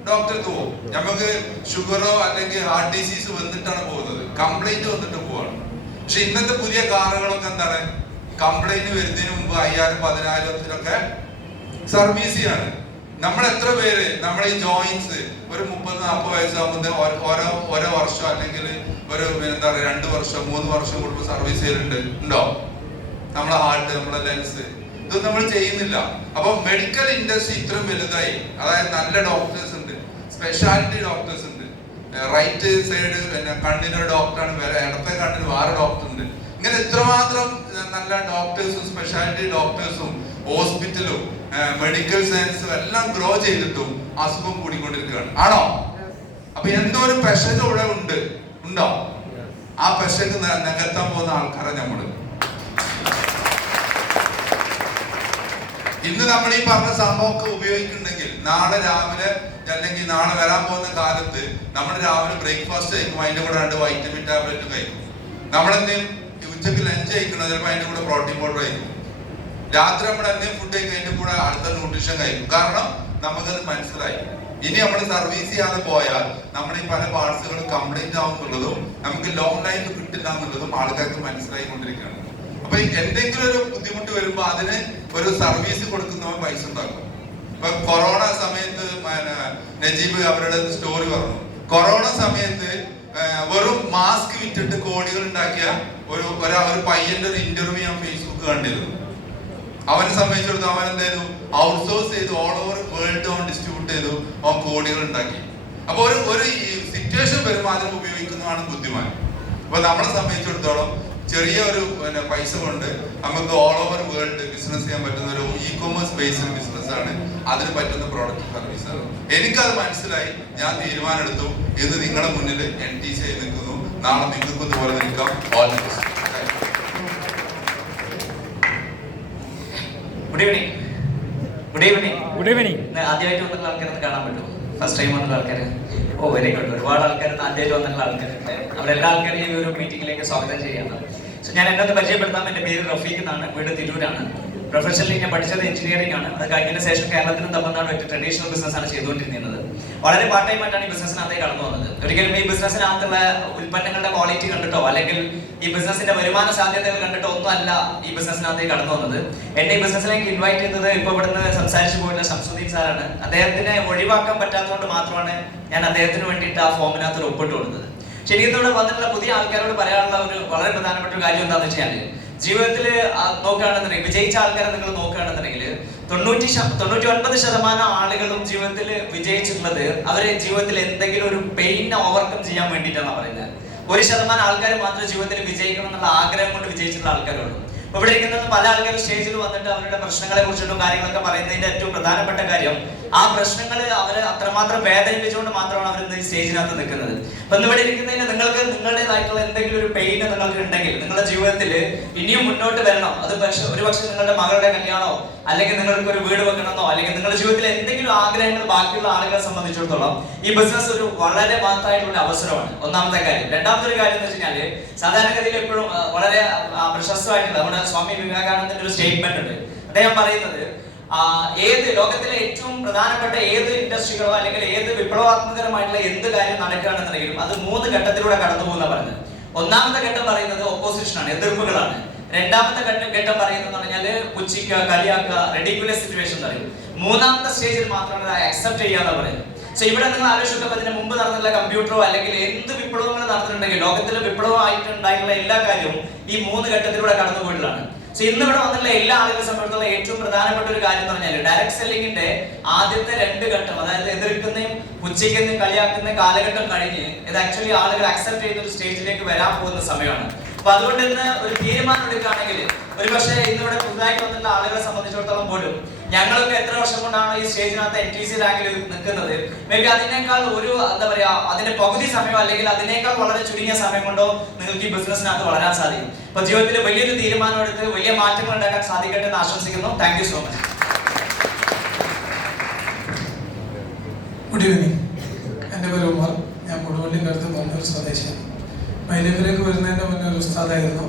ഡോക്ടർക്ക് പോകും. നമുക്ക് ഷുഗറോ അല്ലെങ്കിൽ ഹാർട്ട് ഡിസീസ് വന്നിട്ടാണ് പോകുന്നത്, കംപ്ലൈന്റ് വന്നിട്ട് പോവാണ്. പക്ഷെ ഇന്നത്തെ പുതിയ കാറുകളൊക്കെ എന്താണ്, കംപ്ലൈന്റ് വരുന്നതിന് മുമ്പ് 5000-10,000 സർവീസ് ചെയ്യാണ്. നമ്മൾ എത്ര പേര് നമ്മുടെ ഈ ജോയിന്റ്സ് ഒരു 30-40 വയസ്സാകുമ്പോൾ ഓരോ വർഷം അല്ലെങ്കിൽ ഒരു എന്താ പറയുക 2 വർഷം 3 വർഷം കൂടുമ്പോൾ സർവീസ് ചെയ്യലുണ്ട്? ഉണ്ടോ? നമ്മളെ ഹാർട്ട്, നമ്മളെ ലെൻസ്, ഇതൊന്നും നമ്മൾ ചെയ്യുന്നില്ല. അപ്പൊ മെഡിക്കൽ ഇൻഡസ്ട്രി ഇത്രയും വലുതായി. അതായത് നല്ല ഡോക്ടേഴ്സ് ഉണ്ട്, സ്പെഷ്യാലിറ്റി ഡോക്ടേഴ്സ് ഉണ്ട്. റൈറ്റ് സൈഡ് പിന്നെ കണ്ണിനൊരു ഡോക്ടറാണ്, ഇടത്തെ കണ്ണിന് വേറെ ഡോക്ടർ ഉണ്ട്. ഇങ്ങനെ ഇത്രമാത്രം നല്ല ഡോക്ടേഴ്സും സ്പെഷ്യാലിറ്റി ഡോക്ടേഴ്സും ഹോസ്പിറ്റലും മെഡിക്കൽ സയൻസും എല്ലാം ഗ്രോ ചെയ്തിട്ടും അസുഖം കൂടിക്കൊണ്ടിരിക്കുകയാണ്. ആണോ? അപ്പൊ എന്തോ ഒരു പെശക് ഇവിടെ ഉണ്ടോ? ആ പെശക് നികത്താൻ പോകുന്ന ആൾക്കാരാണ് നമ്മള്. ഇന്ന് നമ്മൾ ഈ പറഞ്ഞ സംഭവമൊക്കെ ഉപയോഗിക്കുന്നുണ്ടെങ്കിൽ നാളെ രാവിലെ അല്ലെങ്കിൽ നാളെ വരാൻ പോകുന്ന കാലത്ത് നമ്മൾ രാവിലെ ബ്രേക്ക്ഫാസ്റ്റ് കഴിക്കും, അതിന്റെ കൂടെ 2 വൈറ്റമിൻ ടാബ്ലറ്റ് കഴിക്കും. നമ്മളെന്തെങ്കിലും ഉച്ചക്ക് ലഞ്ച് കഴിക്കണം, ചിലപ്പോൾ അതിന്റെ കൂടെ പ്രോട്ടീൻ പൗഡർ കഴിക്കും. രാത്രി നമ്മൾ എന്തെങ്കിലും ഫുഡ് കഴിക്കും, അതിന്റെ കൂടെ അടുത്ത ന്യൂട്രീഷൻ കഴിക്കും. കാരണം നമുക്കത് മനസ്സിലായി. ഇനി നമ്മൾ സർവീസ് ചെയ്യാതെ പോയാൽ നമ്മുടെ ഈ പല പാർട്സുകളും കംപ്ലൈന്റ് ആവുന്നുള്ളതും നമുക്ക് ലോങ് ലൈഫ് കിട്ടില്ല എന്നുള്ളതും ആൾക്കാർക്ക് മനസ്സിലായിക്കൊണ്ടിരിക്കുകയാണ്. അപ്പൊ എന്തെങ്കിലും ഒരു ബുദ്ധിമുട്ട് വരുമ്പോ അതിന് ഒരു സർവീസ് കൊടുക്കുന്നവൻ പൈസ ഉണ്ടാക്കും. ഇപ്പൊ കൊറോണ സമയത്ത് നജീബ് അവരുടെ സ്റ്റോറി പറഞ്ഞു. കൊറോണ സമയത്ത് വെറും മാസ്ക് വിറ്റിട്ട് കോടികൾ ഉണ്ടാക്കിയ ഒരു പയ്യന്റെ ഒരു ഇന്റർവ്യൂ ഞാൻ ഫേസ്ബുക്ക് കണ്ടിരുന്നു. അവനെ സംബന്ധിച്ചിടത്തോളം അവൻ എന്തായിരുന്നു, ഔട്ട്സോഴ്സ് ചെയ്തു, ഓൾ ഓവർ വേൾഡ് അവൻ ഡിസ്ട്രിബ്യൂട്ട് ചെയ്തു, അവൻ കോടികൾ ഉണ്ടാക്കി. അപ്പൊ ഒരു സിറ്റുവേഷൻ വരുമ്പോൾ അതിനെ ഉപയോഗിക്കുന്നതാണ് ബുദ്ധിമാൻ. അപ്പൊ നമ്മളെ സംബന്ധിച്ചിടത്തോളം ചെറിയ ഒരു പൈസ കൊണ്ട് നമുക്ക് ഓൾ ഓവർ വേൾഡ് ബിസിനസ് ചെയ്യാൻ പറ്റുന്ന ഒരു ഇ-കൊമേഴ്സ് ബേസ്ഡ് ബിസിനസ് ആണ്. അതിന് പറ്റുന്ന പ്രോഡക്റ്റ് സർവീസ് ആണ്. എനിക്കത് മനസ്സിലായി. ഞാൻ തീരുമാനം എടുത്തു, ഇത് നിങ്ങളുടെ മുന്നിൽ NTC ആയി നിൽക്കുന്നു. നാളെ നിങ്ങൾക്ക് ഇതുപോലെ നിൽക്കാം. All the best. Good evening. ആദ്യമായിട്ട് വന്നിട്ടുള്ള ആൾക്കാരൊന്ന് കാണാൻ പറ്റുമോ? ഫസ്റ്റ് ടൈം വന്നിട്ടുള്ള ആൾക്കാർ? ഓ വെരി ഗുഡ്. ഒരുപാട് ആൾക്കാർ ആദ്യമായിട്ട് വന്നിട്ടുള്ള ആൾക്കാരുണ്ട്. അവരെല്ലാ ആൾക്കാരെയും ഈ ഒരു മീറ്റിംഗിലേക്ക് സ്വാഗതം ചെയ്യാണ്. സോ ഞാൻ എന്നെ പരിചയപ്പെടുത്താം. എൻ്റെ പേര് റഫീഖ് എന്നാണ്, വീട് തിരൂരാണ്. പ്രൊഫഷണലി ഞാൻ പഠിച്ചത് എഞ്ചിനീയറിംഗ് ആണ്. അത് കഴിഞ്ഞതിന് ശേഷം കേരളത്തിലും തമിഴ്നാടും ആയിട്ട് ട്രഡീഷണൽ ബിസിനസ് ആണ് ചെയ്തുകൊണ്ടിരുന്നത്. വളരെ പാർട്ട് ടൈം ആയിട്ടാണ് ഈ ബിസിനസ്സിനകത്തേക്ക് കടന്നു വന്നത്. ഒരിക്കലും ഈ ബിസിനസ്സിനകത്തുള്ള ഉൽപ്പന്നങ്ങളുടെ ക്വാളിറ്റി കണ്ടിട്ടോ അല്ലെങ്കിൽ ഈ ബിസിനസിന്റെ വരുമാന സാധ്യതകൾ കണ്ടിട്ടോ ഒന്നും അല്ല ഈ ബിസിനസ്സിനകത്തേക്ക് കടന്നു വന്നത്. എന്നെ ഈ ബിസിനസ്സിലേക്ക് ഇൻവൈറ്റ് ചെയ്തത് ഇപ്പൊ ഇവിടുന്ന് സംസാരിച്ചു പോയിട്ടുള്ള ശംസുദ്ദീൻ സാറാണ്. അദ്ദേഹത്തിനെ ഒഴിവാക്കാൻ പറ്റാത്തതുകൊണ്ട് മാത്രമാണ് ഞാൻ അദ്ദേഹത്തിന് വേണ്ടിയിട്ട് ആ ഫോമിനകത്ത് ഒരു ഒപ്പിട്ട് കൊടുത്തത്. ശരിക്കും ഇവിടെ വന്നിട്ടുള്ള പുതിയ ആൾക്കാരോട് പറയാനുള്ള ഒരു വളരെ പ്രധാനപ്പെട്ട ഒരു കാര്യം എന്താണെന്ന് വെച്ചാൽ, ജീവിതത്തിൽ നോക്കുകയാണെന്നുണ്ടെങ്കിൽ വിജയിച്ച ആൾക്കാരെ നിങ്ങൾ നോക്കുകയാണെന്നുണ്ടെങ്കിൽ 99% ആളുകളും ജീവിതത്തിൽ വിജയിച്ചിട്ടുള്ളത് അവരെ ജീവിതത്തിൽ എന്തെങ്കിലും ഒരു പെയിനെ ഓവർകം ചെയ്യാൻ വേണ്ടിയിട്ടാണ് പറയുന്നത്. 1% ആൾക്കാർ മാത്രമേ ജീവിതത്തിൽ വിജയിക്കണം എന്നുള്ള ആഗ്രഹം കൊണ്ട് വിജയിച്ചിട്ടുള്ള ആൾക്കാരുള്ളൂ. ഇവിടെ ഇരിക്കുന്നത് പല ആൾക്കാരും സ്റ്റേജിൽ വന്നിട്ട് അവരുടെ പ്രശ്നങ്ങളെ കുറിച്ചിട്ടും കാര്യങ്ങളൊക്കെ പറയുന്നതിന്റെ ഏറ്റവും പ്രധാനപ്പെട്ട കാര്യം ആ പ്രശ്നങ്ങൾ അവരെ അത്രമാത്രം വേദനിപ്പിച്ചുകൊണ്ട് മാത്രമാണ് അവർ ഇന്ന് ഈ സ്റ്റേജിനകത്ത് നിൽക്കുന്നത്. അപ്പൊ ഇവിടെ ഇരിക്കുന്നതിന് നിങ്ങൾക്ക് നിങ്ങളുടേതായിട്ടുള്ള എന്തെങ്കിലും ഒരു പെയിൻ നിങ്ങൾക്ക് ഉണ്ടെങ്കിൽ നിങ്ങളുടെ ജീവിതത്തിൽ ഇനിയും മുന്നോട്ട് വരണം. അത് ഒരുപക്ഷെ നിങ്ങളുടെ മകളുടെ കല്യാണമോ അല്ലെങ്കിൽ നിങ്ങൾക്ക് ഒരു വീട് വെക്കണമെന്നോ അല്ലെങ്കിൽ നിങ്ങളുടെ ജീവിതത്തിൽ എന്തെങ്കിലും ആഗ്രഹങ്ങൾ ബാക്കിയുള്ള ആളുകളെ സംബന്ധിച്ചിടത്തോളം ഈ ബിസിനസ് ഒരു വളരെ മഹത്തായിട്ടുള്ള അവസരമാണ്. ഒന്നാമത്തെ കാര്യം. രണ്ടാമത്തെ ഒരു കാര്യം എന്ന് വെച്ച് കഴിഞ്ഞാൽ സാധാരണഗതിയിൽ എപ്പോഴും വളരെ പ്രശസ്തമായിട്ടുള്ള നമ്മുടെ സ്വാമി വിവേകാനന്ദന്റെ ഒരു സ്റ്റേറ്റ്മെന്റ് ഉണ്ട്. അദ്ദേഹം പറയുന്നത് ഏത് ലോകത്തിലെ ഏറ്റവും പ്രധാനപ്പെട്ട ഏത് ഇൻഡസ്ട്രികളോ അല്ലെങ്കിൽ ഏത് വിപ്ലവാത്മകരമായിട്ടുള്ള എന്ത് കാര്യം നടക്കുകയാണെന്നുണ്ടെങ്കിലും അത് 3 ഘട്ടത്തിലൂടെ കടന്നു പോകുന്ന പറഞ്ഞത്. ഒന്നാമത്തെ ഘട്ടം പറയുന്നത് ഒപ്പോസിഷൻ ആണ്, എതിർപ്പുകളാണ്. രണ്ടാമത്തെ ഘട്ടം പറയുന്നത് പറഞ്ഞാൽ പുച്ഛിക്കുക, കളിയാക്കുക, റെഡിക്കുലസ് സിറ്റുവേഷൻ പറയും. മൂന്നാമത്തെ സ്റ്റേജിൽ മാത്രമാണ് അക്സെപ്റ്റ് ചെയ്യാന്ന് പറയുന്നത്. സോ ഇവിടെ നിങ്ങൾ ആലോചിച്ചപ്പോൾ അതിന് മുമ്പ് നടന്നിട്ടുള്ള കമ്പ്യൂട്ടറോ അല്ലെങ്കിൽ എന്ത് വിപ്ലവങ്ങൾ നടന്നിട്ടുണ്ടെങ്കിൽ ലോകത്തിലെ വിപ്ലവമായിട്ടുണ്ടായിട്ടുള്ള എല്ലാ കാര്യവും ഈ 3 ഘട്ടത്തിലൂടെ കടന്നു പോയിട്ടുള്ളതാണ്. സോ ഇന്ന് ഇവിടെ വന്നിട്ടുള്ള എല്ലാ ആളുകളെ സംബന്ധിച്ചുള്ള ഏറ്റവും പ്രധാനപ്പെട്ട ഒരു കാര്യം എന്ന് പറഞ്ഞാൽ ഡയറക്ട് സെല്ലിങ്ങിന്റെ ആദ്യത്തെ 2 ഘട്ടം, അതായത് എതിർക്കുന്നതും പുച്ഛിക്കുന്നതും കളിയാക്കുന്ന കാലഘട്ടം കഴിഞ്ഞ് ഇത് ആക്ച്വലി ആളുകൾ അക്സെപ്റ്റ് ചെയ്യുന്ന ഒരു സ്റ്റേജിലേക്ക് വരാൻ പോകുന്ന സമയമാണ്. അപ്പൊ അതുകൊണ്ട് ഇന്ന് ഒരു തീരുമാനം എടുക്കുകയാണെങ്കിൽ ഒരുപക്ഷെ ഇന്നിവിടെ പുതുതായിട്ട് വന്നിട്ടുള്ള ആളുകളെ സംബന്ധിച്ചിടത്തോളം പോലും ഞങ്ങളൊക്കെ എത്ര വർഷം കൊണ്ടാണ് ഈ സ്റ്റേജിനകത്ത് NTC റാങ്കിൽ നിൽക്കുന്നത്, മേ ബി അതിനേക്കാൾ ഒരു എന്താ പറയാ അതിന്റെ പകുതി സമയം അല്ലെങ്കിൽ അതിനേക്കാൾ വളരെ ചുരുങ്ങിയ സമയം കൊണ്ടോ നിങ്ങൾക്ക് ഈ ബിസിനസ്സിനകത്ത് വളരാൻ സാധിക്കും. അപ്പൊ ജീവിതത്തിൽ വലിയൊരു തീരുമാനം എടുത്ത് വലിയ മാറ്റങ്ങൾ ഉണ്ടാക്കാൻ സാധിക്കട്ടെ എന്ന് ആശംസിക്കുന്നു. Thank you so much. Good evening. എൻ്റെ പേര് ഉമർ. ഞാൻ കൊടുവള്ളിൻ്റെ അടുത്ത് മണ്ണൂർ സ്വദേശിയാണ്. മൈലൂരിലേക്ക് വരുന്നതിൻ്റെ മുന്നേ ഒരു ഉസ്താദായിരുന്നു.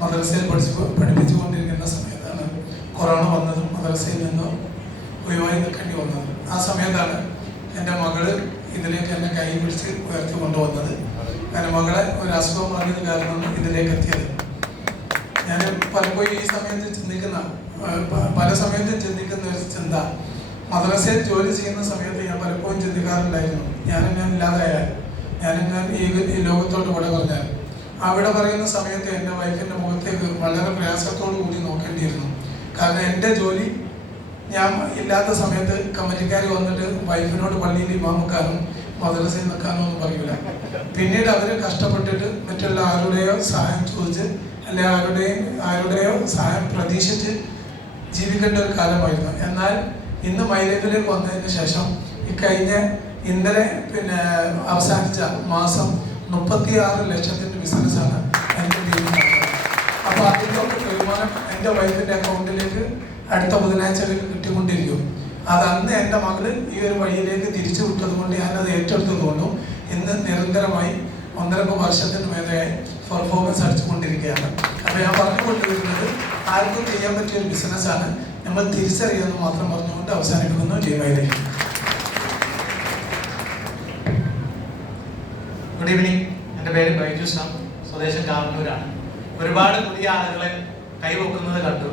മദ്രസയിൽ പഠിപ്പിച്ചുകൊണ്ടിരിക്കുന്ന സമയത്താണ് കൊറോണ വന്നതും മദ്രസയിൽ നിന്ന് ഒഴിവായി നിൽക്കേണ്ടി വന്നത്. ആ സമയത്താണ് എൻ്റെ മകള് ഇതിലേക്ക് എന്നെ കൈ പിടിച്ച് ഉയർത്തി കൊണ്ടുവന്നത്. എൻ്റെ മകളെ ഒരു അസുഖം പറഞ്ഞത് കാരണം ഇതിലേക്ക് എത്തിയത്. ഞാൻ പലപ്പോഴും ഈ സമയത്ത് പല സമയത്തും ചിന്തിക്കുന്ന ഒരു ചിന്ത, മദ്രസയിൽ ജോലി ചെയ്യുന്ന സമയത്ത് ഞാൻ പലപ്പോഴും ചിന്തിക്കാറുണ്ടായിരുന്നു, ഞാൻ ഇല്ലാതായാൽ, ഞാൻ ഈ ലോകത്തോട്ട് ഇവിടെ പറഞ്ഞാൽ, അവിടെ പറയുന്ന സമയത്ത് എൻ്റെ വൈഫിൻ്റെ മുഖത്തേക്ക് വളരെ പ്രയാസത്തോടു കൂടി നോക്കേണ്ടിയിരുന്നു. കാരണം എൻ്റെ ജോലി ഞാൻ ഇല്ലാത്ത സമയത്ത് കമ്മിറ്റിക്കാർ വന്നിട്ട് വൈഫിനോട് പള്ളിയിൽ ഇമാമുക്കാനും മദ്രസയിൽ നിൽക്കാനോ ഒന്നും പറയൂല. പിന്നീട് അവർ കഷ്ടപ്പെട്ടിട്ട് മറ്റുള്ള ആരുടെയോ സഹായം ചോദിച്ച് അല്ലെ ആരുടെയോ സഹായം പ്രതീക്ഷിച്ച് ജീവിക്കേണ്ട ഒരു കാലമായിരുന്നു. എന്നാൽ ഇന്ന് മൈലൈഫിലേക്ക് വന്നതിന് ശേഷം ഇന്നലെ അവസാനിച്ച മാസം 36 ലക്ഷത്തിൻ്റെ ബിസിനസ്സാണ് എൻ്റെ ടീമിൽ. അപ്പോൾ അതിൻ്റെ വരുമാനം എൻ്റെ വൈഫിൻ്റെ അക്കൗണ്ടിലേക്ക് അടുത്ത ബുധനാഴ്ചകളിൽ കിട്ടിക്കൊണ്ടിരിക്കും. അത് അന്ന് എൻ്റെ മകള് ഈ ഒരു വഴിയിലേക്ക് തിരിച്ചു വിട്ടത് കൊണ്ട് ഞാനത് ഏറ്റെടുത്തതുകൊണ്ടും ഇന്ന് നിരന്തരമായി 1.5 വർഷത്തിന് മേലെയായി പെർഫോമൻസ് അടിച്ചുകൊണ്ടിരിക്കുകയാണ്. അപ്പോൾ ഞാൻ പറഞ്ഞുകൊണ്ടിരിക്കുന്നത് ആർക്കും ചെയ്യാൻ പറ്റിയ ഒരു ബിസിനസ്സാണ്, നമ്മൾ തിരിച്ചറിയാമെന്ന് മാത്രം പറഞ്ഞുകൊണ്ട് അവസാനിപ്പിക്കുന്നു. ജയമായിലേക്ക്. Good evening. എൻ്റെ പേര് ബൈജു സാം, സ്വദേശം കാവന്നൂരാണ്. ഒരുപാട് പുതിയ ആളുകളെ കൈവക്കുന്നത് കണ്ടു.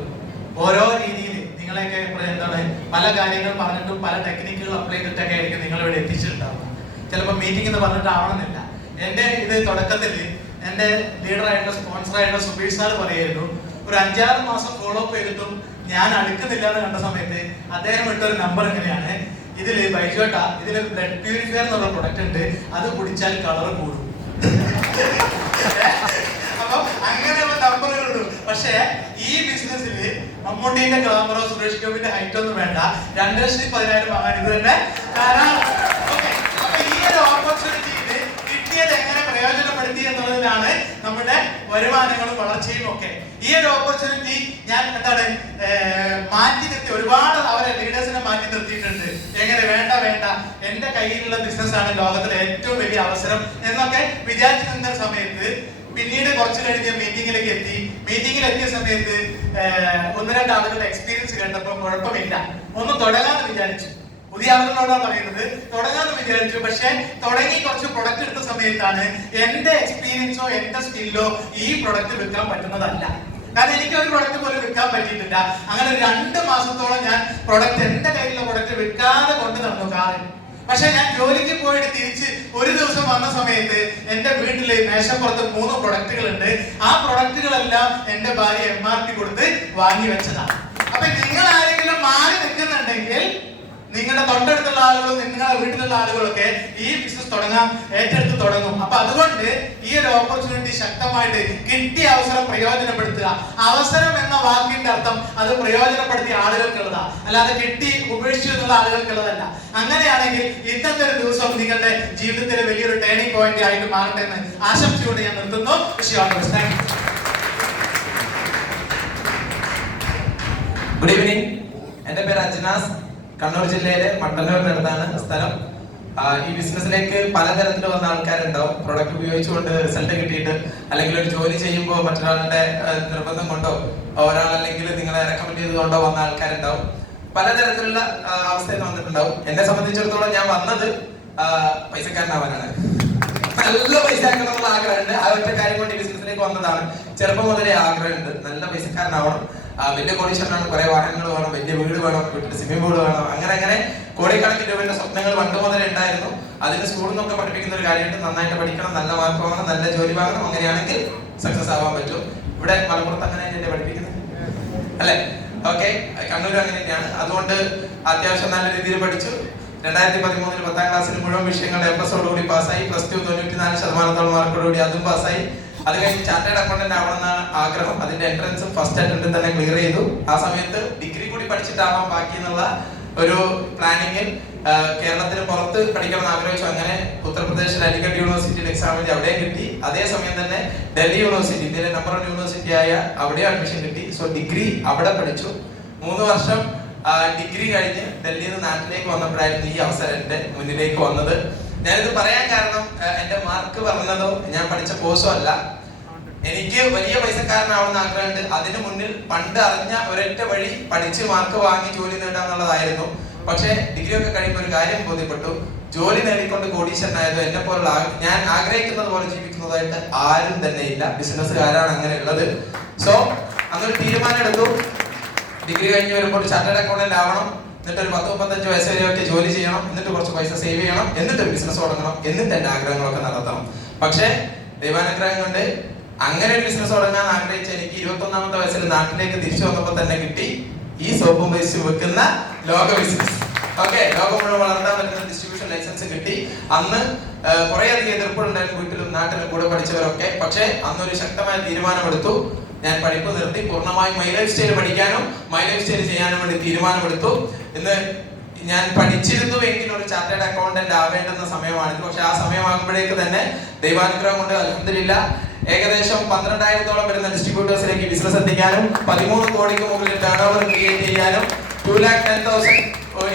ഓരോ രീതിയിൽ നിങ്ങളെയൊക്കെ എന്താണ് പല കാര്യങ്ങൾ പറഞ്ഞിട്ടും പല ടെക്നിക്കുകൾ അപ്ലൈ ചെയ്തിട്ടൊക്കെ ആയിരിക്കും നിങ്ങളിവിടെ എത്തിച്ചിട്ടുണ്ടാവുക. ചിലപ്പോൾ മീറ്റിംഗ് എന്ന് പറഞ്ഞിട്ടാവണമെന്നില്ല. എൻ്റെ ഇത് തുടക്കത്തിൽ എൻ്റെ ലീഡറായിട്ടുള്ള സ്പോൺസറായിട്ടുള്ള സുബീർ സാർ പറയായിരുന്നു, ഒരു 5-6 മാസം ഫോളോ അപ്പ് ചെയ്തിട്ടും ഞാൻ അടുക്കുന്നില്ല എന്ന് കണ്ട സമയത്ത് അദ്ദേഹം ഇട്ടൊരു നമ്പർ എങ്ങനെയാണ്, ഇതിൽ ബൈജോട്ട ഇതിലൊരു ബ്ലഡ് പ്യൂരിഫയർ എന്നുള്ള പ്രൊഡക്റ്റ് ഉണ്ട്, അത് കുടിച്ചാൽ കളർ കൂടും. അപ്പൊ അങ്ങനെയുള്ള നമ്പറുകളുണ്ട്. പക്ഷേ ഈ ബിസിനസ്സിൽ മമ്മൂട്ടിന്റെ ഗ്ലാമറോ സുരേഷ് ഗോപിന്റെ ഹൈറ്റ് ഒന്നും വേണ്ട, 2,10,000 വാങ്ങാൻ ഇത് തന്നെ ധാരാളം. അപ്പൊ ഈ ഒരു ഓപ്പർച്യൂണിറ്റിയിൽ കിട്ടിയത് എങ്ങനെ പ്രയോജനപ്പെടുത്തി എന്നുള്ളതിലാണ് നമ്മുടെ വരുമാനങ്ങളും വളർച്ചയും ഒക്കെ. ഈ ഒരു ഓപ്പർച്യൂണിറ്റി ഞാൻ മാറ്റി നിർത്തി, ഒരുപാട് അവരെ ലീഡേഴ്സിനെ മാറ്റി നിർത്തിയിട്ടുണ്ട്. എങ്ങനെ വേണ്ട എന്റെ കയ്യിലുള്ള ബിസിനസ്സാണ് ലോകത്തിലെ ഏറ്റവും വലിയ അവസരം എന്നൊക്കെ വിചാരിച്ചു നിന്ന സമയത്ത് പിന്നീട് കുറച്ചു കഴിഞ്ഞ് മീറ്റിംഗിലേക്ക് എത്തി. മീറ്റിംഗിൽ എത്തിയ സമയത്ത് 1-2 ആളുകളുടെ എക്സ്പീരിയൻസ് കണ്ടപ്പോൾ കുഴപ്പമില്ല, ഒന്ന് തുടങ്ങാന്ന് വിചാരിച്ചു. പുതിയ ആളുകളോടാണ് പറയുന്നത്, തുടങ്ങാന്ന് വിചാരിച്ചു. പക്ഷെ തുടങ്ങി കുറച്ച് പ്രൊഡക്റ്റ് എടുത്ത സമയത്താണ് എന്റെ എക്സ്പീരിയൻസോ എന്റെ സ്കില്ലോ ഈ പ്രൊഡക്റ്റ് വിൽക്കാൻ പറ്റുന്നതല്ല. കാരണം എനിക്ക് ഒരു പ്രൊഡക്റ്റ് പോലും വിൽക്കാൻ പറ്റിയിട്ടില്ല. അങ്ങനെ 2 മാസത്തോളം ഞാൻ എന്റെ കയ്യിലുള്ള പ്രൊഡക്റ്റ് വിൽക്കാതെ കൊണ്ട് നടന്നു കാറിൽ. പക്ഷെ ഞാൻ ജോലിക്ക് പോയിട്ട് തിരിച്ച് ഒരു ദിവസം വന്ന സമയത്ത് എന്റെ വീട്ടില് മേശപ്പുറത്ത് 3 പ്രൊഡക്റ്റുകൾ ഉണ്ട്. ആ പ്രൊഡക്റ്റുകളെല്ലാം എന്റെ ഭാര്യ MRP കൊടുത്ത് വാങ്ങി വെച്ചതാണ്. അപ്പൊ നിങ്ങൾ ആരെങ്കിലും മാറി നിൽക്കുന്നുണ്ടെങ്കിൽ നിങ്ങളുടെ തൊട്ടടുത്തുള്ള ആളുകളും നിങ്ങളുടെ വീട്ടിലുള്ള ആളുകളൊക്കെ ഈ ബിസിനസ് ഏറ്റെടുത്ത് തുടങ്ങും. അപ്പൊ അതുകൊണ്ട് ഈ ഒരു ഓപ്പർച്യൂണിറ്റി ശക്തമായിട്ട് കിട്ടിയ അവസരം പ്രയോജനപ്പെടുത്തുക. അവസരം എന്ന വാക്കിന്റെ അർത്ഥം അത് പ്രയോജനപ്പെടുത്തിയ ആളുകൾക്കുള്ളതാ, അല്ലാതെ കിട്ടി ഉപേക്ഷിച്ചു എന്നുള്ള ആളുകൾക്കുള്ളതല്ല. അങ്ങനെയാണെങ്കിൽ ഇന്നത്തെ ഒരു ദിവസം നിങ്ങളുടെ ജീവിതത്തിലെ വലിയൊരു ടേണിംഗ് പോയിന്റ് ആയിട്ട് മാറട്ടെ എന്ന് ആശംസിച്ചുകൊണ്ട് ഞാൻ നിർത്തുന്നു. Good evening. എൻ്റെ പേര് അജ്നാസ്, കണ്ണൂർ ജില്ലയിലെ മട്ടന്നൂരിനടുത്താണ് സ്ഥലം. ഈ ബിസിനസ്സിലേക്ക് പലതരത്തിൽ വന്ന ആൾക്കാരുണ്ടാവും. പ്രൊഡക്റ്റ് ഉപയോഗിച്ചുകൊണ്ട് റിസൾട്ട് കിട്ടിയിട്ട്, അല്ലെങ്കിൽ ഒരു ജോലി ചെയ്യുമ്പോൾ മറ്റൊരാളുടെ നിർബന്ധം കൊണ്ടോ ഒരാളല്ലെങ്കിൽ നിങ്ങളെ റെക്കമെൻഡ് ചെയ്തുകൊണ്ടോ വന്ന ആൾക്കാരുണ്ടാവും. പലതരത്തിലുള്ള അവസ്ഥയിൽ വന്നിട്ടുണ്ടാവും. എന്നെ സംബന്ധിച്ചിടത്തോളം ഞാൻ വന്നത് പൈസക്കാരനാവാനാണ്. നല്ല പൈസ ആക്കണമെന്നുള്ള ആഗ്രഹമുണ്ട്. ആ ഒറ്റ കാര്യം കൊണ്ട് ഈ ബിസിനസ്സിലേക്ക് വന്നതാണ്. ചെറുപ്പം മുതലേ ആഗ്രഹമുണ്ട്, നല്ല പൈസക്കാരനാവണം, വലിയ കോടീശ്വരനാണ്, കുറെ വാഹനങ്ങൾ വേണം, വലിയ വീട് വേണം, വീട്ടിൽ സ്വിമ്മിംഗ് പൂൾ വേണം, അങ്ങനെ കോടിക്കണക്കിന് രൂപയുടെ സ്വപ്നങ്ങൾ പണ്ട് മുതലേ ഉണ്ടായിരുന്നു. അതിന് സ്കൂളിൽ നിന്നൊക്കെ പഠിപ്പിക്കുന്ന ഒരു കാര്യമുണ്ട്, നന്നായിട്ട് പഠിക്കണം, നല്ല മാർക്ക് വാങ്ങണം, നല്ല ജോലി വാങ്ങണം, അങ്ങനെയാണെങ്കിൽ സക്സസ് ആവാൻ പറ്റും. ഇവിടെ മലപ്പുറത്ത് അങ്ങനെ തന്നെയല്ലേ പഠിപ്പിക്കുന്നത് അല്ലെ? ഓക്കെ, കണ്ണൂർ അങ്ങനെ തന്നെയാണ്. അതുകൊണ്ട് അത്യാവശ്യം നല്ല രീതിയിൽ പഠിച്ചു. 2013 10ാം ക്ലാസ്സിൽ മുഴുവൻ വിഷയങ്ങൾ A+ഓടുകൂടി പാസ്സായി. +2 94% മാർക്കോടുകൂടി അതും പാസ്സായി. അത് കഴിഞ്ഞ് ചാർട്ടേഡ് അക്കൗണ്ടന്റ് ആവണമെന്നാണ് ആഗ്രഹം. അതിന്റെ എൻട്രൻസും ഫസ്റ്റ് അറ്റംപ്റ്റിൽ തന്നെ ക്ലിയർ ചെയ്തു. ആ സമയത്ത് ഡിഗ്രി കൂടി പഠിച്ചിട്ടാവാം ബാക്കി എന്നുള്ള ഒരു പ്ലാനിങ്ങിൽ കേരളത്തിന് പുറത്ത് പഠിക്കണം എന്ന് ആഗ്രഹിച്ചു. അങ്ങനെ ഉത്തർപ്രദേശിൽ അലിഗഡ് യൂണിവേഴ്സിറ്റിയിൽ എക്സാം എഴുതി അവിടെയും കിട്ടി. അതേസമയം തന്നെ ഡൽഹി യൂണിവേഴ്സിറ്റി, ഇന്ത്യയിലെ നമ്പർ 1 യൂണിവേഴ്സിറ്റി ആയ അവിടെ അഡ്മിഷൻ കിട്ടി. സോ ഡിഗ്രി അവിടെ പഠിച്ചു. 3 വർഷം ഡിഗ്രി കഴിഞ്ഞ് ഡൽഹിയിൽ നിന്ന് നാട്ടിലേക്ക് വന്നപ്പോഴായിരുന്നു ഈ അവസരം എന്റെ മുന്നിലേക്ക് വന്നത്. ഞാനിത് പറയാൻ കാരണം എന്റെ മാർക്ക് പറഞ്ഞതോ ഞാൻ പഠിച്ച കോഴ്സോ അല്ല. എനിക്ക് വലിയ പൈസക്കാരനാവുന്ന ആഗ്രഹമുണ്ട്. അതിനു മുന്നിൽ പണ്ട് അറിഞ്ഞ ഒരൊറ്റ വഴി പഠിച്ച് മാർക്ക് വാങ്ങി ജോലി നേടുക എന്നുള്ളതായിരുന്നു. പക്ഷേ ഡിഗ്രി ഒക്കെ കഴിയുമ്പോൾ ഒരു കാര്യം ബോധ്യപ്പെട്ടു, ജോലി നേടിക്കൊണ്ട് കോടീശ്വരനായത് എന്നെ പോലുള്ള ഞാൻ ആഗ്രഹിക്കുന്നത് പോലെ ജീവിക്കുന്നതായിട്ട് ആരും തന്നെ ഇല്ല. ബിസിനസ്സുകാരാണ് അങ്ങനെ ഉള്ളത്. സോ അന്നൊരു തീരുമാനം എടുത്തു, ഡിഗ്രി കഴിഞ്ഞ് വരുമ്പോൾ ചാർട്ടേഡ് അക്കൗണ്ടന്റ് ആവണം, എന്നിട്ട് ഒരു 10-35 വയസ്സ് വരെയൊക്കെ ജോലി ചെയ്യണം, എന്നിട്ട് കുറച്ച് പൈസ സേവ് ചെയ്യണം, എന്നിട്ട് ഒരു ബിസിനസ് തുടങ്ങണം, എന്നിട്ട് എന്റെ ആഗ്രഹങ്ങളൊക്കെ നടത്തണം. പക്ഷേ ദൈവാനുഗ്രഹം കൊണ്ട് അങ്ങനെ ഒരു ബിസിനസ് തുടങ്ങാൻ ആഗ്രഹിച്ച എനിക്ക് 21ാമത്തെ വയസ്സിൽ നാട്ടിലേക്ക് തിരിച്ചു വന്നപ്പോൾ തന്നെ കിട്ടി ഈ സോപ്പും പേസ്റ്റും വെക്കുന്ന ലോക ബിസിനസ്. ഓക്കെ, ലോകം മുഴുവൻ വളർത്താൻ പറ്റുന്ന ഡിസ്ട്രിബ്യൂഷൻ ലൈസൻസ് കിട്ടി. അന്ന് കുറെ അധികം എതിർപ്പുണ്ടായിരുന്നു വീട്ടിലും നാട്ടിലും കൂടെ പഠിച്ചവരൊക്കെ. പക്ഷേ അന്നൊരു ശക്തമായ തീരുമാനമെടുത്തു. ഞാൻ പഠിപ്പ് നിർത്തി പൂർണ്ണമായും മൈ ലൈഫ് സ്റ്റൈൽ പഠിക്കാനും മൈ ലൈഫ് സ്റ്റൈൽ ചെയ്യാനും വേണ്ടി തീരുമാനമെടുത്തു. ഇന്ന് ഞാൻ പഠിച്ചിരുന്നു എങ്കിൽ ഒരു ചാർട്ടേഡ് അക്കൗണ്ടന്റ് ആവേണ്ടുന്ന സമയമാണിത്. പക്ഷെ ആ സമയമാകുമ്പോഴേക്ക് തന്നെ ദൈവാനുഗ്രഹം കൊണ്ട് അൽഹംദുലില്ലാ ഏകദേശം 12,000-ഓളം വരുന്ന ഡിസ്ട്രിബ്യൂട്ടേഴ്സിലേക്ക് ബിസിനസ് എത്തിക്കാനും 13 കോടിക്ക് മുകളിൽ ടേൺ ഓവർ ക്രിയേറ്റ് ചെയ്യാനും 2,10,000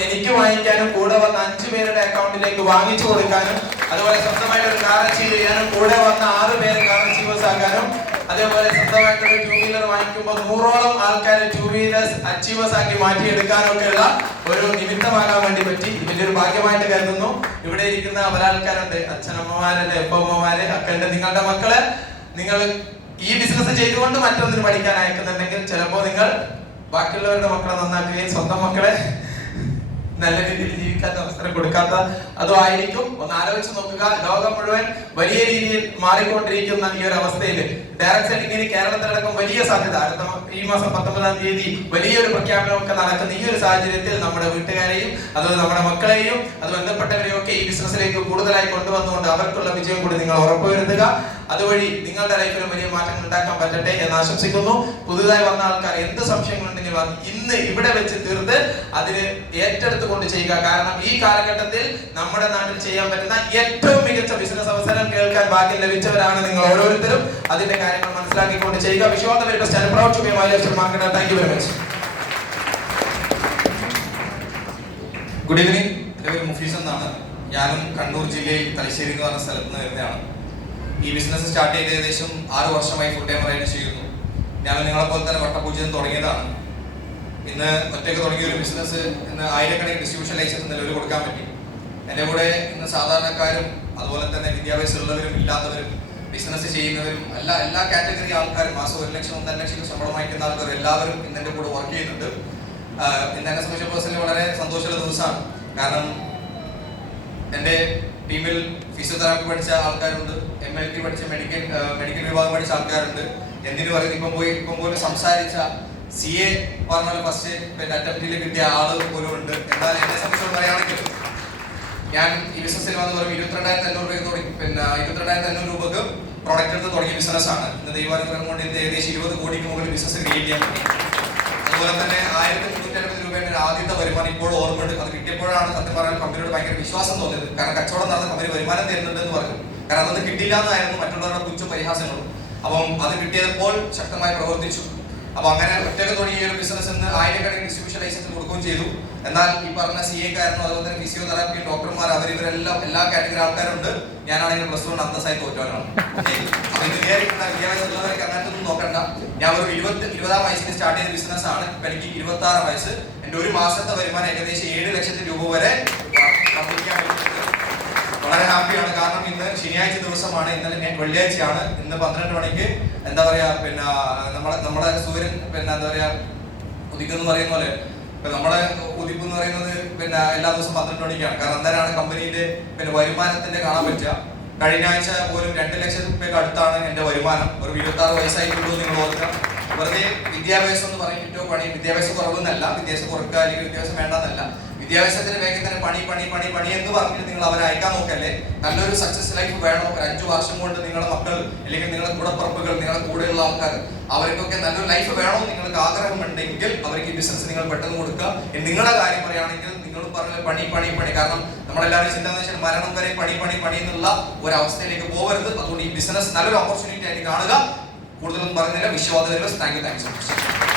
എനിക്ക് വാങ്ങിക്കാനും കൂടെ വന്ന 5 പേരുടെ അക്കൗണ്ടിലേക്ക് വാങ്ങിച്ചു കൊടുക്കാനും അതുപോലെ സ്വന്തമായിട്ട് ഒരു കാർ അച്ചീവ് ചെയ്യാനും കൂടെ വന്ന 6 പേരെ കാർ അച്ചീവേഴ്സ് ആക്കാനും അതേപോലെ സ്വന്തമായിട്ടൊരു 2 വീലർ വാങ്ങിക്കുമ്പോൾ 100ഓളം ആൾക്കാരെ 2 വീലേഴ്സ് അച്ചീവേഴ്സ് ആക്കി മാറ്റിയെടുക്കാനൊക്കെയുള്ള ഒരു നിമിത്തമാകാൻ വേണ്ടി പറ്റി. വലിയൊരു ഭാഗ്യമായിട്ട് കരുതുന്നു. ഇവിടെ ഇരിക്കുന്ന പല ആൾക്കാരുണ്ട്, അച്ഛനമ്മമാരല്ലേ, അപ്പമ്മമാര് ഒക്കെ ഉണ്ട്. നിങ്ങളുടെ മക്കള് നിങ്ങൾ ഈ ബിസിനസ് ചെയ്തുകൊണ്ട് മറ്റൊന്നിന് പഠിക്കാൻ അയക്കുന്നുണ്ടെങ്കിൽ ചിലപ്പോൾ നിങ്ങൾ ബാക്കിയുള്ളവരുടെ മക്കളെ നന്നാക്കുകയും സ്വന്തം മക്കളെ നല്ല രീതിയിൽ ജീവിക്കാൻ അവസരം കൊടുക്കാത്ത അതും ആയിരിക്കും. ഒന്ന് ആലോചിച്ച് നോക്കുക, ലോകം മുഴുവൻ വലിയ രീതിയിൽ മാറിക്കൊണ്ടിരിക്കുന്ന ഈ ഒരു അവസ്ഥയിൽ ഡയറക്ട് സെല്ലിങ്ങിന് കേരളത്തിലടക്കം വലിയ സാധ്യത. ഈ മാസം 19-ാം തീയതി വലിയൊരു പ്രഖ്യാപനമൊക്കെ നടക്കുന്ന ഈ ഒരു സാഹചര്യത്തിൽ നമ്മുടെ വീട്ടുകാരെയും അതുപോലെ നമ്മുടെ മക്കളെയും അത് ബന്ധപ്പെട്ടവരെയും ഒക്കെ ഈ ബിസിനസ്സിലേക്ക് കൂടുതലായി കൊണ്ടുവന്നുകൊണ്ട് അവർക്കുള്ള വിജയം കൂടി നിങ്ങൾ ഉറപ്പുവരുത്തുക. അതുവഴി നിങ്ങളുടെ ലൈഫിലും വലിയ മാറ്റങ്ങൾ ഉണ്ടാക്കാൻ പറ്റട്ടെ എന്ന് ആശംസിക്കുന്നു. പുതുതായി വന്ന ആൾക്കാർ എന്ത് സംശയങ്ങളുണ്ടെങ്കിലും ഇന്ന് ഇവിടെ വെച്ച് തീർത്ത് അതിന് ഏറ്റെടുത്തുകൊണ്ട് ചെയ്യുക. കാരണം ഈ കാലഘട്ടത്തിൽ നമ്മുടെ നാട്ടിൽ ചെയ്യാൻ പറ്റുന്ന ഏറ്റവും മികച്ച ബിസിനസ് അവസരം കേൾക്കാൻ ഭാഗ്യം ലഭിച്ചവരാണ് നിങ്ങൾ ഓരോരുത്തരും. അതിന്റെ കാര്യങ്ങൾ മനസ്സിലാക്കിക്കൊണ്ട് ചെയ്യുക. Wish all the very best and proud to be my life marketer. Thank you very much. Good evening. എൻ്റെ പേര് മുഫീസ് എന്നാണ്. ഞാനും കണ്ണൂർ ജില്ലയിൽ തലശ്ശേരി എന്ന് പറഞ്ഞ സ്ഥലത്ത് നിന്ന് വരുന്നതാണ്. ഈ ബിസിനസ് സ്റ്റാർട്ട് ചെയ്ത് ഏകദേശം 6 വർഷമായി ഫുൾ ടൈമറായിട്ട് ചെയ്യുന്നു. ഞാൻ നിങ്ങളെപ്പോലെ തന്നെ വട്ടപ്പൂജ്യം തുടങ്ങിയതാണ്. ഇന്ന് ഒറ്റയ്ക്ക് തുടങ്ങിയ ഒരു ബിസിനസ് ഇന്ന് 1000കണക്കിന് ഡിസ്ട്രിബ്യൂഷൻ ലൈസൻസ് നിലവിൽ കൊടുക്കാൻ പറ്റി. എൻ്റെ കൂടെ ഇന്ന് സാധാരണക്കാരും അതുപോലെ തന്നെ വിദ്യാഭ്യാസമുള്ളവരും ഇല്ലാത്തവരും ബിസിനസ് ചെയ്യുന്നവരും എല്ലാ കാറ്റഗറി ആൾക്കാരും മാസം 1 ലക്ഷം 1.5 ലക്ഷം ശമ്പളം വാങ്ങിക്കുന്ന ആൾക്കാർ എല്ലാവരും ഇന്ന് എൻ്റെ കൂടെ വർക്ക് ചെയ്യുന്നുണ്ട്. ഇന്ന് എന്നെ സംബന്ധിച്ച പേഴ്സണലി വളരെ സന്തോഷമുള്ള ദിവസമാണ്. കാരണം എൻ്റെ ടീമിൽ ഫിസിയോതെറാപ്പി പഠിച്ച ആൾക്കാരുണ്ട്, MLT പഠിച്ച മെഡിക്കൽ വിഭാഗം പഠിച്ച ആൾക്കാരുണ്ട്. എന്തിനു പറയുന്നത് ഇപ്പം പോലും സംസാരിച്ച CA പറഞ്ഞ ഫസ്റ്റ് അറ്റംപ്റ്റിൽ കിട്ടിയ ആള് പോലും ഉണ്ട്. എന്നാൽ എന്നെ സംബന്ധിച്ചോട് പറയുകയാണെങ്കിൽ ഞാൻ ഈ ബിസിനസ്സിൽ വന്ന് വെറും 22,500 രൂപക്ക് പ്രോഡക്റ്റ് എടുത്ത് തുടങ്ങിയ ബിസിനസ്സാണ്. ഇന്ന് ദൈവാനുഗ്രഹം കൊണ്ട് ഇന്ന് ഏകദേശം 20 കോടിക്ക് മുകളിൽ ബിസിനസ് ക്രിയേറ്റ് ചെയ്യാൻ പറ്റി. അതുപോലെ തന്നെ 1,350 രൂപയുടെ ആദ്യത്തെ വരുമാനം ഇപ്പോൾ ഓർമ്മയുണ്ട്. അത് കിട്ടിയപ്പോഴാണ് സത്യം പറയാൻ കമ്പനിയോട് ഭയങ്കര വിശ്വാസം തോന്നിയത്. കാരണം കച്ചവടം നടന്ന കമ്പനി വരുമാനം തരുന്നുണ്ട് എന്ന് പറഞ്ഞു. കാരണം അതൊന്നും കിട്ടില്ല എന്നായിരുന്നു മറ്റുള്ളവരുടെ പുച്ഛ പരിഹാസങ്ങളും. അപ്പം അത് കിട്ടിയപ്പോൾ ശക്തമായി പ്രവർത്തിച്ചു. അപ്പൊ അങ്ങനെ ഒറ്റക്ക് തുടങ്ങിയ ഒരു ബിസിനസ് ഇന്ന് 1000കണക്കിന് ഡിസ്ട്രിബ്യൂഷൻ ലൈസൻസ് കൊടുക്കുകയും ചെയ്തു. എന്നാൽ ഈ പറഞ്ഞ CA കാരനും അതുപോലെ തന്നെ ഫിസിയോതെറാപ്പി ഡോക്ടർമാർ ഇവരെല്ലാം എല്ലാ കാറ്റഗറി ആൾക്കാരുണ്ട്. ഞാനാണെങ്കിൽ +1 അന്തസ്സായി തോറ്റവനാണ്. വിദ്യാഭ്യാസമുള്ളവർക്ക് അങ്ങനത്തെ ഒന്നും നോക്കണ്ട. ഞാൻ ഒരു 20-ാം വയസ്സിൽ സ്റ്റാർട്ട് ചെയ്ത ബിസിനസ് ആണ്. ഇപ്പൊ എനിക്ക് 26 വയസ്സ്. എന്റെ ഒരു മാസത്തെ വരുമാനം ഏകദേശം 7 ലക്ഷത്തി രൂപ വരെ വർദ്ധിക്കാൻ പറ്റുന്നുണ്ട്. വളരെ ഹാപ്പിയാണ്. കാരണം ഇന്ന് ശനിയാഴ്ച ദിവസമാണ്, ഇന്നലെ വെള്ളിയാഴ്ചയാണ്. ഇന്ന് 12 മണിക്ക് എന്താ പറയാ നമ്മുടെ സൂര്യൻ എന്താ പറയാ ഉദിക്കെന്ന് പറയുന്ന പോലെ നമ്മുടെ ഉദിപ്പ് എന്ന് പറയുന്നത് എല്ലാ ദിവസവും 12 മണിക്കാണ്. കാരണം അന്നേരമാണ് കമ്പനിയുടെ വരുമാനത്തിന്റെ കാണാൻ പറ്റുക. കഴിഞ്ഞ ആഴ്ച പോലും 2 ലക്ഷം രൂപയ്ക്ക് അടുത്താണ് എന്റെ വരുമാനം. ഒരു 26 വയസ്സായിട്ടുള്ളൂ നിങ്ങൾ ഓർക്കുക. വെറുതെ വിദ്യാഭ്യാസം എന്ന് പറയും ഏറ്റവും പണി. വിദ്യാഭ്യാസം കുറവെന്നല്ല, വിദ്യാഭ്യാസം കുറക്കുക അല്ലെങ്കിൽ വിദ്യാഭ്യാസം വേണ്ടെന്നല്ല. വിദ്യാഭ്യാസത്തിന്റെ വേഗത്തിൽ തന്നെ പണി പണി പണി പണി എന്ന് പറഞ്ഞിട്ട് നിങ്ങൾ അവരെ അയക്കാൻ നോക്കല്ലേ. നല്ലൊരു സക്സസ് ലൈഫ് വേണോ? ഒരു 5 വർഷം കൊണ്ട് നിങ്ങളുടെ മക്കൾ അല്ലെങ്കിൽ നിങ്ങളുടെ കൂടപ്പുറപ്പുകൾ, നിങ്ങളുടെ കൂടെയുള്ള ആൾക്കാർ, അവർക്കൊക്കെ നല്ലൊരു ലൈഫ് വേണോ നിങ്ങൾക്ക് ആഗ്രഹമുണ്ടെങ്കിൽ അവർക്ക് ഈ ബിസിനസ് നിങ്ങൾ പെട്ടെന്ന് കൊടുക്കുക. നിങ്ങളുടെ കാര്യം പറയുകയാണെങ്കിൽ നിങ്ങൾ പറഞ്ഞ പണി പണി പണി, കാരണം നമ്മളെല്ലാവരും ചിന്ത എന്ന് വെച്ചാൽ മരണം വരെ പണി പണി പണി എന്നുള്ള ഒരു അവസ്ഥയിലേക്ക് പോകരുത്. അതുകൊണ്ട് ഈ ബിസിനസ് നല്ലൊരു ഓപ്പർച്യൂണിറ്റി ആയിട്ട് കാണുക. കൂടുതലൊന്നും പറയുന്നില്ല. വിശ്വാസം. Thank you so much.